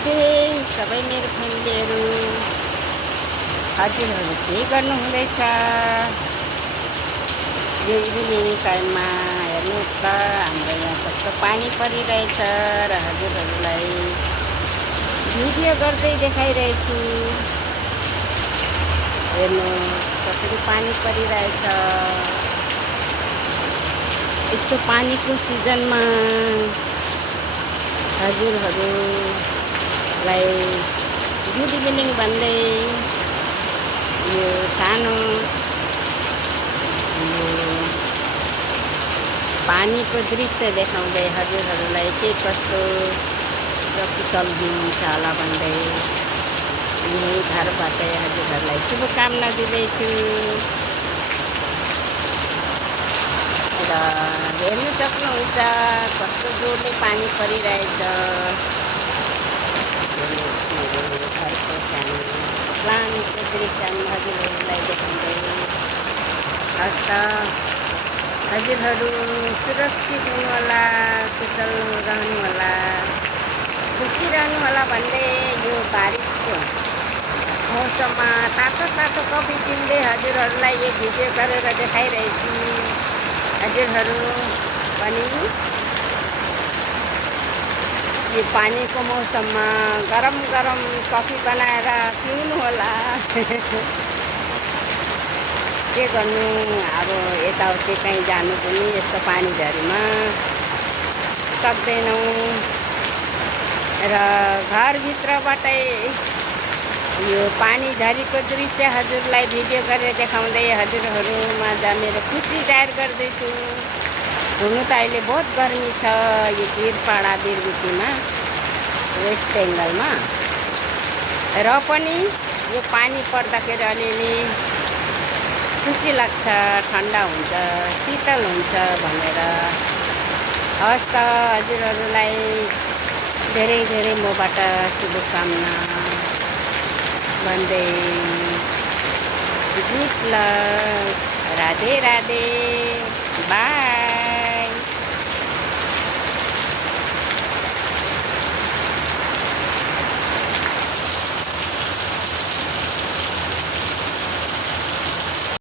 राधे सबै मेरो फ्यामिलीहरू। हजुरहरू के गर्नुहुँदैछ यो इभिनिङ टाइममा? हेर्नुहोस् त हाम्रो यहाँ कस्तो पानी परिरहेछ र हजुरहरूलाई भिडियो गर्दै देखाइरहेछु। हेर्नुहोस् कसरी पानी परिरहेछ। यस्तो पानीको सिजनमा हजुरहरूलाई गुड इभिनिङ भन्दै यो सानो यो पानीको दृश्य देखाउँदै हजुरहरूलाई के कस्तो कुशल दिनुहुन्छ होला भन्दै यही घरबाटै हजुरहरूलाई शुभकामना दिँदैछु। र हेर्नु सक्नुहुन्छ कस्तो जोडले पानी परिरहेछ। घरको सानो प्लानको दृश्य हजुरहरूलाई देखाउँदै हस् त हजुरहरू सुरक्षित हुनुहोला, कुशल रहनुहोला, खुसी रहनुहोला भन्दै यो बारिसको मौसममा तातो तातो कफी पिउँदै हजुरहरूलाई यो भिडियो गरेर देखाइरहेछु। हजुरहरू पनि यो पानीको मौसममा गरम गरम कफी बनाएर पिउनुहोला। के गर्नु अब यताउति कहीँ जानु पनि यस्तो पानीझरीमा सक्दैनौँ र घरभित्रबाटै यो पानीझरीको दृश्य हजुरलाई भिडियो गरेर देखाउँदै हजुरहरूमा मेरो खुसी जाहेर गर्दैछु। हुनु त अहिले बहुत गर्मी छ यो वीरपाडा वीरगुटीमा वेस्ट बेङ्गलमा, र पनि यो पानी पर्दाखेरि अलिअलि खुसी लाग्छ, ठन्डा हुन्छ, शीतल हुन्छ भनेर। हस् त हजुरहरूलाई धेरै धेरै मबाट शुभकामना भन्दै good lock, Radhe Radhe, by.